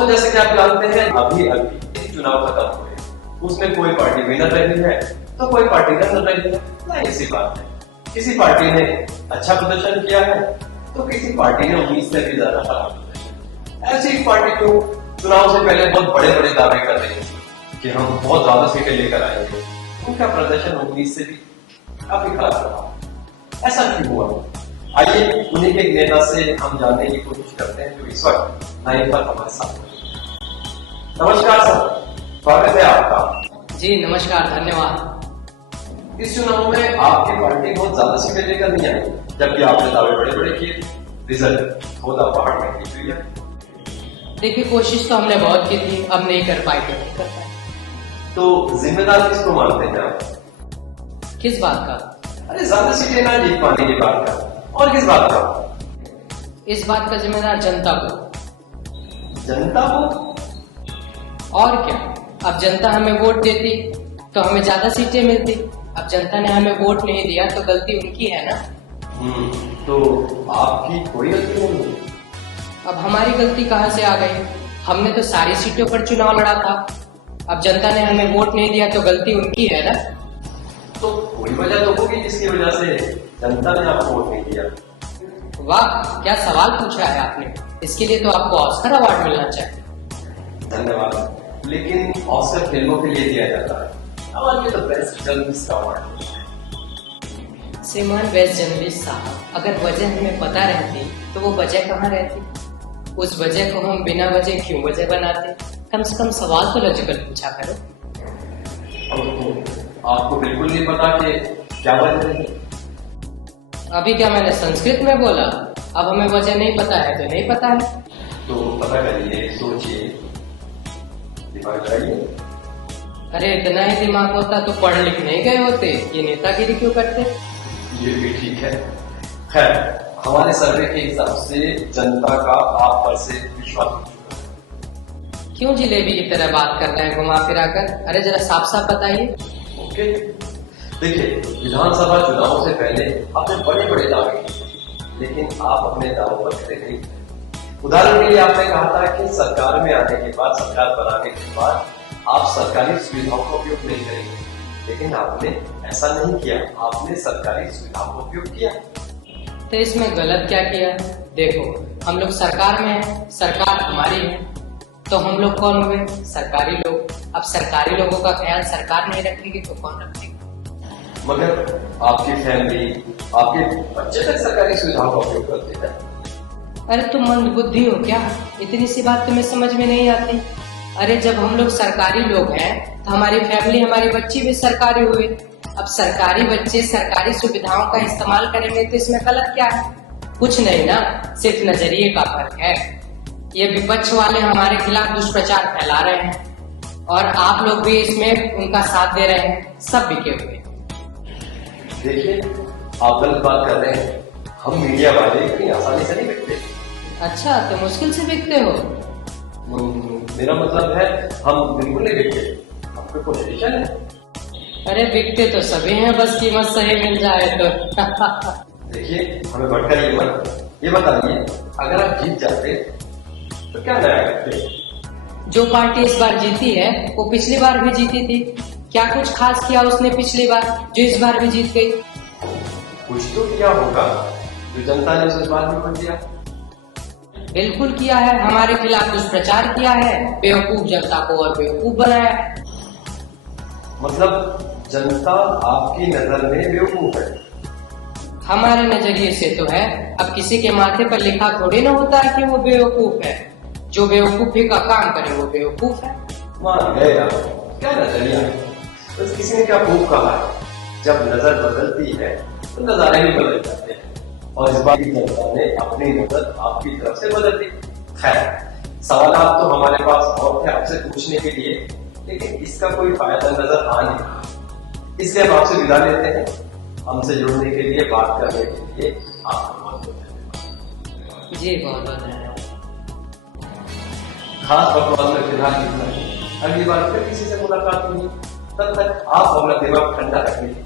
दोस्तों, जैसे कि आप जानते हैं अभी अभी चुनाव खत्म हुए, उसमें कोई पार्टी विनर रही है तो कोई पार्टी रनर रही है। नहीं, ऐसी बात है, किसी पार्टी ने अच्छा प्रदर्शन किया है तो किसी पार्टी ने उम्मीद से भी ज्यादा खराब प्रदर्शन। ऐसी पार्टी को चुनाव से पहले बहुत बड़े बड़े दावे कर रही है कि हम बहुत ज्यादा सीटें लेकर आएंगे, उनका प्रदर्शन उम्मीद से भी काफी खराब रहा। ऐसा क्यों हुआ? आइए उन्हीं के नेता से हम जानने की कोशिश करते हैं जो इस वक्त लाइव पर हमारे साथ हैं। नमस्कार सर, स्वागत है आपका। जी नमस्कार, धन्यवाद। इस चुनाव में आपकी पार्टी बहुत ज्यादा सीटें लेकर नहीं आई, जबकि आपने दावे बड़े बड़े किए, रिजल्ट थोड़ा पहाड़ में गिर हुई है। देखिए, कोशिश तो हमने बहुत की थी, अब नहीं कर पाए तो नहीं कर पाए। तो जिम्मेदार किसको मानते हैं आप? किस बात का? अरे ज्यादा सीटें ना जीत पाने की बात का, और किस बात का? इस बात का जिम्मेदार जनता को। जनता को? और क्या, अब जनता हमें वोट देती तो हमें ज्यादा सीटें मिलती। अब जनता ने हमें वोट नहीं दिया तो गलती उनकी है ना। तो आपकी कोई गलती नहीं है। अब हमारी गलती कहाँ से आ गई? हमने तो सारी सीटों पर चुनाव लड़ा था। अब जनता ने हमें वोट नहीं दिया तो गलती उनकी है ना। तो कोई वजह तो होगी जिसकी वजह से जनता ने आपको वोट नहीं दिया। वाह, क्या सवाल पूछा है आपने। इसके लिए तो आपको ऑस्कर अवार्ड मिलना चाहिए। धन्यवाद, लेकिन ऑस्कर फिल्मों के लिए दिया जाता है, हमारे लिए तो बेस्ट जर्नलिस्ट का अवार्ड है। श्रीमान बेस्ट जर्नलिस्ट साहब, अगर वजह हमें पता रहती तो वो वजह कहाँ रहती? उस वजह को हम बिना वजह क्यों वजह बनाते? कम से कम सवाल तो लॉजिकल पूछा करो। आपको बिल्कुल नहीं पता कि क्या वजह है? अभी क्या मैंने संस्कृत में बोला? अब हमें वजह नहीं पता है तो नहीं पता है। तो पता करिए, सोचिए, दिमाग लगाइए। अरे इतना ही दिमाग होता तो पढ़ लिख नहीं गए होते, ये नेतागिरी क्यों करते? ये भी ठीक है। खैर, हमारे सर्वे के हिसाब से जनता का आप पर से विश्वास क्यों जिलेबी की तरह बात कर रहे हैं घुमा फिरा कर? अरे जरा साफ साफ बताइए। ओके, देखिए, विधानसभा चुनाव से पहले आपने बड़े बड़े दावे किए, लेकिन आप अपने दावों पर खरे नहीं थे। उदाहरण के लिए आपने कहा था कि सरकार में आने के बाद, सरकार बनाने के बाद आप सरकारी सुविधाओं का उपयोग नहीं करेंगे, लेकिन आपने ऐसा नहीं किया। आपने सरकारी सुविधाओं का उपयोग किया। तो इसमें गलत क्या किया? देखो, हम लोग सरकार में हैं, सरकार हमारी है, तो हम लोग कौन हुए? सरकारी लोग। अब सरकारी लोगों का ख्याल सरकार नहीं रखेगी तो कौन रखेगा? मगर आपकी फैमिली, आपके बच्चे तक सरकारी सुविधाओं का उपयोग करते हैं। अरे तुम मंदबुद्धि हो क्या? इतनी सी बात तुम्हें समझ में नहीं आती? अरे जब हम लोग सरकारी लोग हैं तो हमारी फैमिली, हमारे बच्चे भी सरकारी हुए। अब सरकारी बच्चे सरकारी सुविधाओं का इस्तेमाल करेंगे तो इसमें गलत क्या है? कुछ नहीं ना, सिर्फ नजरिए का फर्क है। ये विपक्ष वाले हमारे खिलाफ दुष्प्रचार फैला रहे हैं और आप लोग भी इसमें उनका साथ दे रहे हैं, सब बिके हुए। देखिए, आप गलत बात कर रहे हैं। हम मीडिया वाले इतनी आसानी से नहीं बिकते। अच्छा, तो मुश्किल से बिकते हो? मेरा मतलब है हम बिल्कुल नहीं बिकते। आपको पोजीशन है। अरे बिकते तो सभी हैं, बस कीमत सही मिल जाए तो। देखिए, हमें बढ़कर ये बताइए, अगर आप जीत जाते तो क्या नया करते? जो पार्टी इस बार जीती है वो पिछली बार भी जीती थी। क्या कुछ खास किया उसने पिछली बार जो इस बार भी जीत गई? कुछ तो किया होगा जो जनता ने उस बार भी वोट दिया। बिल्कुल किया है, हमारे खिलाफ दुष्प्रचार किया है, बेवकूफ जनता को और बेवकूफ बनाया। मतलब जनता आपकी नजर में बेवकूफ है? हमारे नजरिए से तो है। अब किसी के माथे पर लिखा थोड़ी ना होता है कि वो बेवकूफ है। जो बेवकूफी का काम करे वो बेवकूफ है। मान गए आप। क्या नजरिया है? बस किसी ने क्या खूब कहा है, जब नजर बदलती है तो नजारे भी बदल जाते हैं, और इस बार जनता ने अपनी नजर आपकी तरफ से बदल दी। खैर, सवाल तो हमारे पास और थे आपसे पूछने के लिए, लेकिन इसका कोई फायदा नजर आ नहीं रहा, इसलिए हम आपसे विदा लेते हैं। हमसे जुड़ने के लिए, बात करने के लिए आपका बहुत बहुत धन्यवाद। जी बहुत बहुत धन्यवाद। खास बकवास में फिलहाल इतना ही। अगली बार फिर किसी से मुलाकात होगी, तब तक आप अपना दिमाग ठंडा रखने की